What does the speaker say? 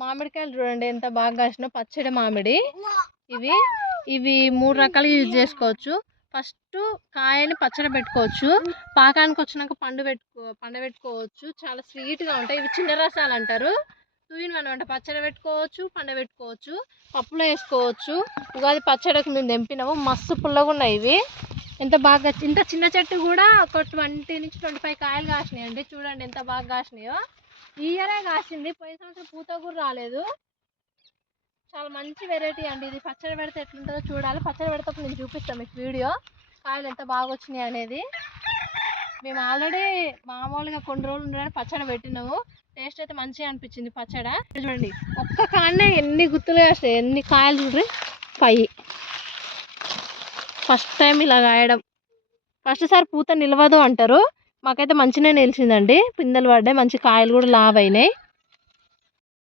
మామిడికాయలు చూడండి ఎంత బాగా కాసినాయో, పచ్చడి మామిడి. ఇవి ఇవి 3 రకాలు యూజ్ చేసుకోవచ్చు. ఫస్ట్ కాయని పచ్చడి పెట్టుకోవచ్చు, పాకానికి వచ్చినాక పండబెట్టుకోవచ్చు. చాలా స్వీట్గా ఉంటాయి. ఇవి చిన్న రసాలు అంటారు. 2 in 1 అనమాట. పచ్చడి పెట్టుకోవచ్చు, పండబెట్టుకోవచ్చు, పప్పులో వేసుకోవచ్చు. ఉగాది పచ్చడికి మేము తెంపినాము, మస్తు పుల్లగా ఉన్నాయి ఇవి. ఎంత బాగా, ఇంత చిన్న చెట్టు కూడా ఒక 20 నుంచి 25 కాయలు కాసినాయి అండి. చూడండి ఎంత బాగా కాసినాయో. ఈ ఇయరే కాసింది, పోయిన సంవత్సరం పూత కూడా రాలేదు. చాలా మంచి వెరైటీ అండి ఇది. పచ్చడి పెడితే ఎట్లుంటుందో చూడాలి. పచ్చడి పెడితే నేను చూపిస్తాను మీకు వీడియో, కాయలు ఎంత బాగా వచ్చినాయి అనేది. మేము ఆల్రెడీ మామూలుగా కొన్ని రోజులు ఉండడానికి పచ్చడి పెట్టినాము. టేస్ట్ అయితే మంచిగా అనిపించింది పచ్చడి. చూడండి ఒక్క కాడనే ఎన్ని గుత్తులు వేస్తాయి, ఎన్ని కాయలు చూడండి. 5 ఫస్ట్ టైం ఇలా కాయడం. ఫస్ట్ సారి పూత నిలవదు అంటారు, మాకైతే మంచిగానే నిలిచిందండి. పిందెలు పడ్డాయి, మంచి కాయలు కూడా లావ్ అయినాయి.